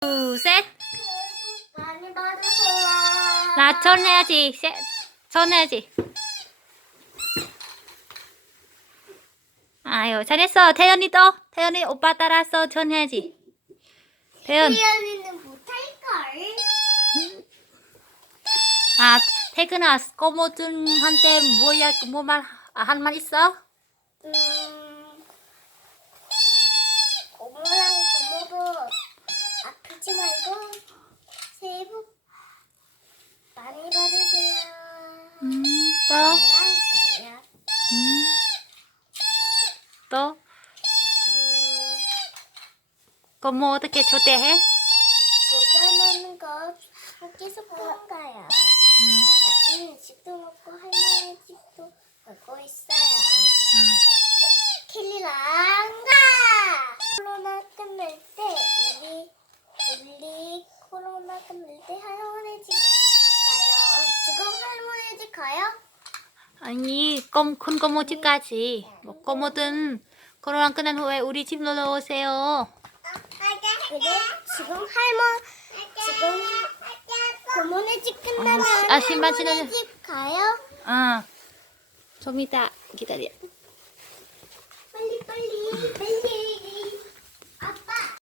둘, 셋. 많이 받으세요. 나 전해야지. 셋. 전해야지. 아유, 잘했어. 태연이도. 태연이 오빠 따라서 전해야지. 태연. 태연이는 못할걸. 아, 태근아, 꼬모준한테 뭐야, 뭐만, 아, 한말 있어? 음, 고모랑 고모도 아프지 말고 새해 복 많이 받으세요. 음, 또, 사랑해요. 음, 또, 음, 꼬모 어떻게 초대해? 보관하는 거 계속 본가요. 음, 맛있는 그럼 이제 할머니 집 가요. 지금 할머니 집 가요? 아니, 껌, 큰 거모집까지. 뭐, 거모든 코로나 끝난 후에 우리 집 놀러 오세요. 근데 지금 할머 지금 고모네 집 끝나면 아, 아, 신발 할머니 신어줘. 집 가요? 응. 좀 이따 기다려. 빨리 빨리 빨리.